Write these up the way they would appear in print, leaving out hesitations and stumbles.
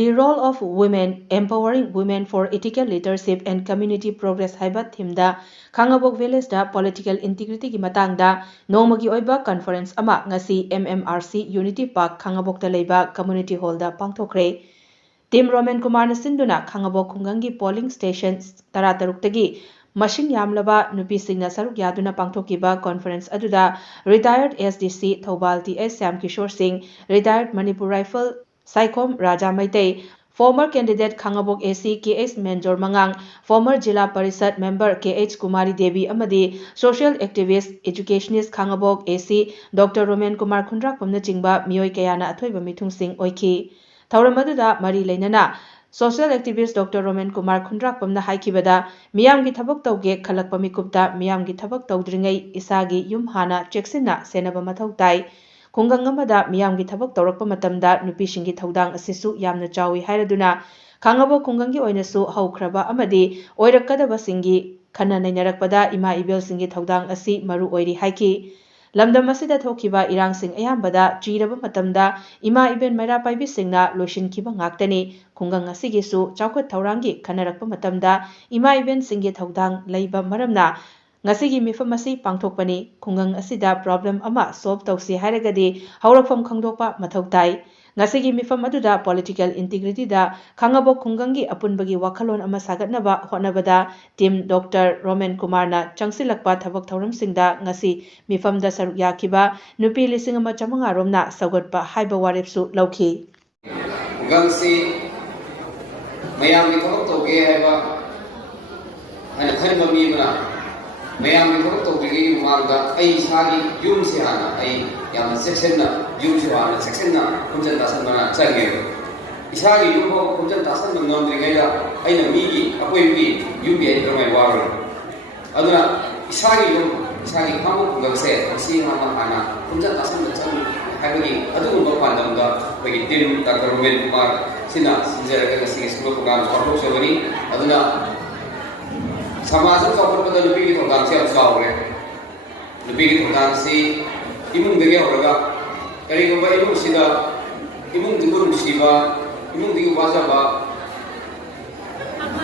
The role of women, empowering women for ethical leadership and community progress haiba thimda Khangabok village da political integrity ki matangda nongmagi oiba conference ama ngasi MMRC Unity Park Khangabok da leiba community hall da pangthokre. Tim Roman Kumar na sinduna Khangabok khungangi polling station tarataruk masing yamlaba nupisingna saruk yaduna pangthokiba conference aduda retired SDC Thobal TS Sam Kishore Singh, retired Manipur Rifle Saikom Raja Maitei, former candidate Khangabok AC KH Menjor Mangang, former Jila Parisad member KH Kumari Devi amadi social activist educationist Khangabok AC Dr. Roman Kumar Khundrak Pamna Chingba Miyoi Kayana Athoiba Mithung Singh Oiki. Thauram aduda Mari Leinana social activist Dr. Roman Kumar Khundrak Pamna haikibada miyamgi thabak tauge khalakpa mikupta miyamgi thabak taudringai isagi yum hana cheksina senaba mathau tai. Khungang amada miyamgi thabak taurakpa matamda nupisinggi thaudang asisu yamna chawi hairaduna Khangabok khungangi oinasu haukraba amadi oirakadaba singi khana nainarakpada ima ibel singi thaudang asi maru oiri haiki. Lamdam asida thokiba irangsing ayambada chiraba matamda ima iben maira paibi singna loishinkiba ngaktani khungang asigisu chawkhat thaurangi khanarakpa matamda ima iben singi thaudang leiba maramna ngasigi mifam asi pangthokpani khungang asida problem ama solve tausi hairagadi haurakfam khangdokpa mathau tai. Ngasigi mifam aduda political integrity da Khangabok khungangi apunbagi wakhalon ama sagatnaba hotnabada team Dr. Roman Kumar na changsilakpa thabak thauramsingda ngasi mifamda saruk yakiba nupi 1500 romna saugotpa haiba warepsu lauki. Khungansi mayamgi thabak tauge haiba ana khanba mi bana mayamgi thabak tauge mangda ai sagi yum se hana ai yamna section yum se hana section na kunjan dasan bana change isagi yum ko kunjan dasan na ngandri ga aina migi akoi bi yum bi ai kamai waro aduna isagi khamu khungase asi hana kunjan dasan na chang haibagi adugumba pandamda bagi tim Dr. Roman Kumar sina sinjara ga singi school program orok sebani aduna समाज चौपट नुपी थोदांग से चावरे नुपी थोदांग से इमुंग दगे होरगा करिगुंबा इमुंग सिदा इमुंग दिगु नुसिबा इमुंग दिगु बाजाबा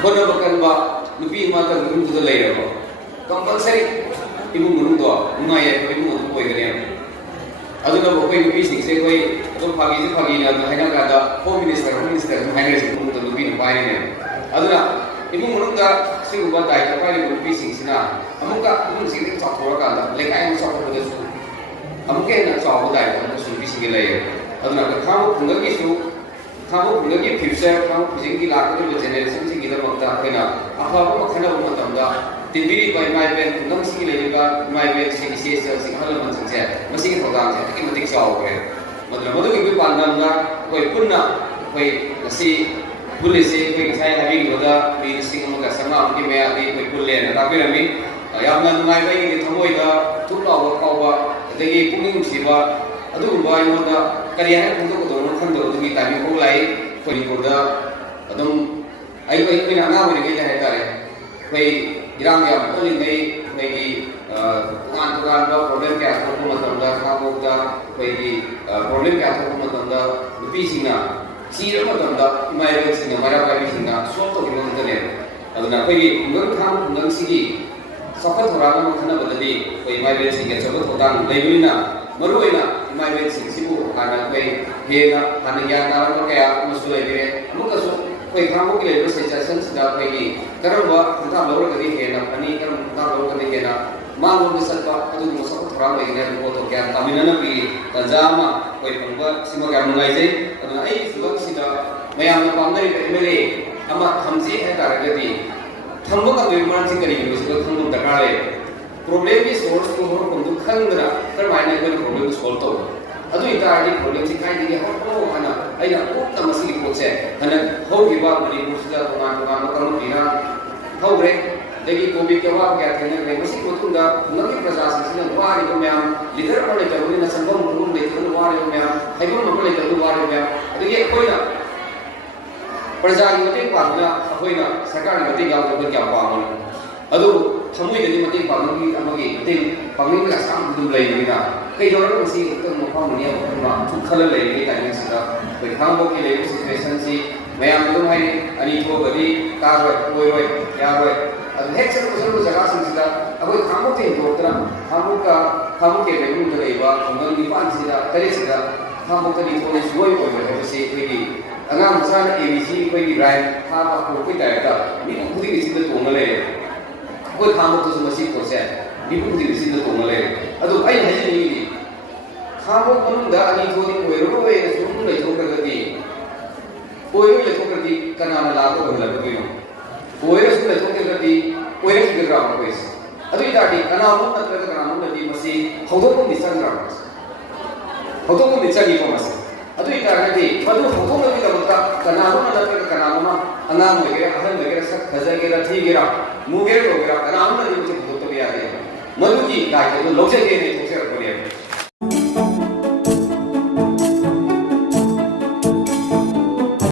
होना बकनबा नुपी माता गुरुम दुद लेरबो compulsory इमुंग मुनुंग दो नुंगाये को इमुंग दो कोइगने अदुना कोइ नुपी सिंगसे कोइ तो फागी ना हाइना गादा होम मिनिस्टर हाइना से मुंग नुपी नुपाइने अदुना इमुंग मुनुंगा सिगुबा दायित्व पाइलिबा नुपीसिंगसिना अमुका इमुंगसिंगि चावथोरकांदा लेखाय अमु चावथोरबदसु अमुके हेन्ना चावबा दायित्व अमसु नुपीसिंगि लैयो अदुना खामु खुंगंगि फ्यूचर खामु खुजिंगि लाखरिबा जेनेरेशनसिंगिदमक्ता अखैना अफाबा मखनबा मतमदा तिनबिरि बाय माइबेन खुंगंसिंगि लैबा माइबेन सिंगि सेससिंग हलमनसिंगसे मसिंगि थोदांसे तकि मतिक चावग्रे मदुना मदुगि पानमदा कोइ पुन्ना कोइ ngasi पुलिसे कोइ छाय हाबिगोदा बि सिंगमगा समा अमि मेयादि कोइ पुल्लेन राबिरमि यामना नुंगाइबायनि थमोइदा थुलावा कावबा अदगि पुनिंग सिबा अदुगुबा इमोदा करि हाय खुंदोगदोन खंदोगदुगि टाइमिंग को लाई कोइकोदा अदम आइबाइना नावनि गे हाय तारे कोइ इरांग याम कोलिंगै कोइगि तुगान प्रॉब्लम क्या थोको मतमदा खाबोदा कोइगि प्रॉब्लम क्या थोको मतमदा नुपीसिंगना सीर मतमदा इमाइबेसिंगना मारा पाइबिसिंगना सोल्व तौगिबंतने अदुना कोइगि खुंगंसिगि सफल थोरांग मखनबददि कोइ इमाइबेसिंगि सफल थोदांग लेबिना मरुइना इमाइबेसिंगसिबु हाना कोइ हेना हाना ज्ञान नारंग कया मसु लेबिरे मुकसु कोइ खामोगि लेबे सिचुएशन सिदा कोइगि करबा खुंता लौरगदि हेना फनी करम खुंता लौरगदि हेना मांगोगि सत्वा अदुगु सफल थोरांग लेगिने बोतो ज्ञान तामिनना बि तंजामा कोइ फंगबा सिमगा मुंगाइजे अदुना ai सुबंसिदा मयाम पामनरि एमएलए अमा थमजे है तारगदि थंबो का निर्माण से करी बिसको थंबो दकाले प्रॉब्लम की सोर्स को हो को खंगरा तर मायने को प्रॉब्लम सॉल्व तो अदु इतारदि प्रॉब्लम से काई दिगे हो को हना आइना को मसली को से हना हो गिबा मणिपुर सिदा तोना कम दिना हौरे देगी कोबी के वा क्या थेने रे मसी को तुंदा नगी प्रशासन सिना वारी को म्याम लीडर को ले तरुनी न संगम रूम ले तरुनी वारी को म्याम हाइबो न को ले तरुनी वारी को म्याम अदि कोइना प्रजागी मतें पांगना अखोइना सरकार मतें यावदबा क्या पांगन अदु थमुइदनि मतें पांगनि अमगे मतें पांगनि का साम दुम लैनिना कइदोर मसी उत्तम मफामनिया मा खल लैनि ताइसिदा कोइ खांबो के ले सिचुएशन सि mayam adum hai ani thogadi karoi koiroi yaroi adu hek salu jaga sida aboi khamuk te doktra khamuk ke beru de leiba ngal ni pan sida tare sida khamuk te thone suoi koi be se koi angam sana abc koi right ha ba ko koi ta da ni budi ni sida tongale koi khamuk to masi ko se ni budi ni sida tongale adu ai hai ni khamuk manunda ani thoni koiro we sum lei thogadi koiro le thogadi kana la ko la ko no koiro sum le thogadi koiro ki gra ko is adu idati kana mo na tra kana mo di masi hodo ko ni sang ra hodo ko ni chagi ko mas adu idati madu hodo ko ni ka kana mo na tra kana mo ana mo ge ahan ge sak khaza ge ra thi ge ra mu ge ro ge ra kana mo ni hodo to ya de madu ki dai ko lo je ge ni to se ko